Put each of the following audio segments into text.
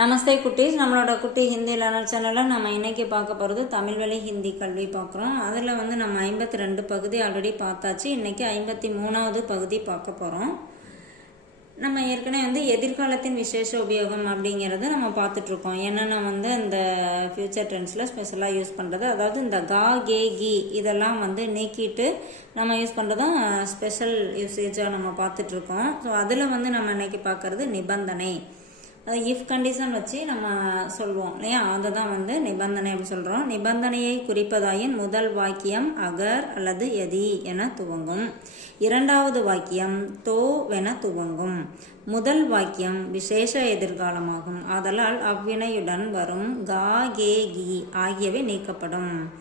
நமஸ்தே குட்டீஸ். நம்மளோட குட்டி ஹிந்தி லேர்னர் சேனலில் நம்ம இன்னைக்கு பார்க்க போகிறது தமிழ் வழி ஹிந்தி கல்வி பார்க்குறோம். அதில் வந்து நம்ம ஐம்பத்தி ரெண்டு பகுதி ஆல்ரெடி பார்த்தாச்சு. இன்னைக்கு ஐம்பத்தி மூணாவது பகுதி பார்க்க போகிறோம் நம்ம ஏற்கனவே வந்து எதிர்காலத்தின் விசேஷ உபயோகம் அப்படிங்கிறத நம்ம பார்த்துட்ருக்கோம். என்னென்ன வந்து இந்த ஃப்யூச்சர் ட்ரெண்ட்ஸில் ஸ்பெஷலாக யூஸ் பண்ணுறது அதாவது இந்த கா கே கி இதெல்லாம் வந்து நீக்கிட்டு நம்ம யூஸ் பண்ணுறதும் ஸ்பெஷல் யூசேஜாக நம்ம பார்த்துட்ருக்கோம். ஸோ அதில் வந்து நம்ம இன்னைக்கு பார்க்குறது நிபந்தனை. இஃப் கண்டிஷன் வச்சு நம்ம சொல்வோம் இல்லையா? அதை தான் வந்து நிபந்தனை அப்படின்னு சொல்கிறோம் நிபந்தனையை குறிப்பதாயின் முதல் வாக்கியம் அகர் அல்லது எதி என துவங்கும். இரண்டாவது வாக்கியம் தோவென துவங்கும். முதல் வாக்கியம் விசேஷ எதிர்காலமாகும். ஆதலால் அவ்வினையுடன் வரும் கா கே கி ஆகியவை நீக்கப்படும்.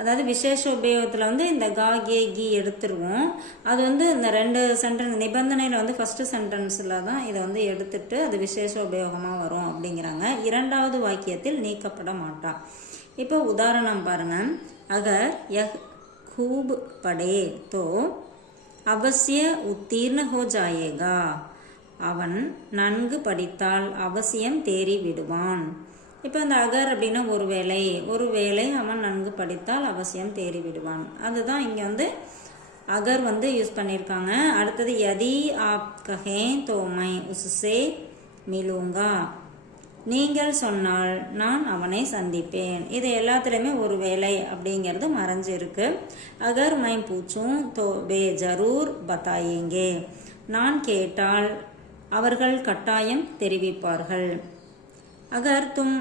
அதாவது விசேஷ உபயோகத்தில் வந்து இந்த கா கே கி எடுத்துருவோம் அது வந்து இந்த ரெண்டு சென்டென்ஸ் நிபந்தனையில் வந்து ஃபஸ்ட்டு சென்டென்ஸில் தான் இதை வந்து எடுத்துட்டு அது விசேஷ உபயோகமாக வரும் அப்படிங்கிறாங்க இரண்டாவது வாக்கியத்தில் நீக்கப்பட மாட்டா இப்போ உதாரணம் பாருங்க அகர் யஹ் खूब पढ़े तो அவசிய உத்தீர்ண ஹோ ஜாயேகா அவன் நன்கு படித்தால் அவசியம் தேறி விடுவான் இப்போ இந்த அகர் அப்படின்னா ஒரு வேலை ஒரு வேலை அவன் நன்கு படித்தால் அவசியம் தேறிவிடுவான். அதுதான் இங்கே வந்து அகர் வந்து யூஸ் பண்ணியிருக்காங்க. அடுத்தது யதி ஆப் கஹே தோமை உசுசே மிலுங்கா. நீங்கள் சொன்னால் நான் அவனை சந்திப்பேன். இது எல்லாத்துலேயுமே ஒரு வேலை அப்படிங்கிறது மறைஞ்சிருக்கு. அகர் மை பூச்சும் தோ பே ஜரூர் பத்தாயேங்கே நான் கேட்டால் அவர்கள் கட்டாயம் தெரிவிப்பார்கள். அகர் தும்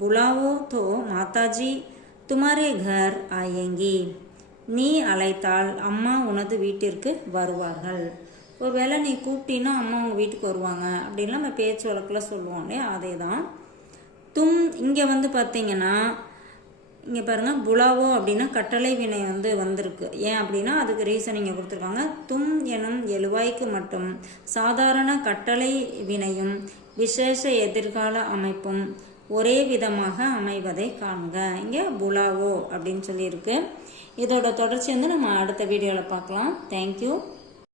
புலாவோ தோ மாதாஜி துமாரே கர் ஆயங்கி. நீ அழைத்தால் அம்மா உனது வீட்டிற்கு வருவார்கள். ஒரு வேளை நீ கூப்பிட்டின்னா அம்மா உங்கள் வீட்டுக்கு வருவாங்க. அப்படின்லாம் நம்ம பேச்சு வழக்கில் சொல்லுவோம் இல்லையா? அதே தான் தும் இங்கே வந்து பார்த்தீங்கன்னா இங்கே பாருங்கள் புலாவோ அப்படின்னா கட்டளை வினை வந்து வந்திருக்கு. ஏன் அப்படின்னா அதுக்கு ரீசன் இங்கே கொடுத்துருக்காங்க. தும் எனும் எழுவாய்க்கு மட்டும் சாதாரண கட்டளை வினையும் விசேஷ எதிர்கால அமைப்பும் ஒரே விதமாக அமைவதை காண்க இங்கே புலாவோ அப்படின்னு சொல்லியிருக்கு. இதோட தொடர்ச்சி வந்து நம்ம அடுத்த வீடியோவில் பார்க்கலாம். தேங்க்யூ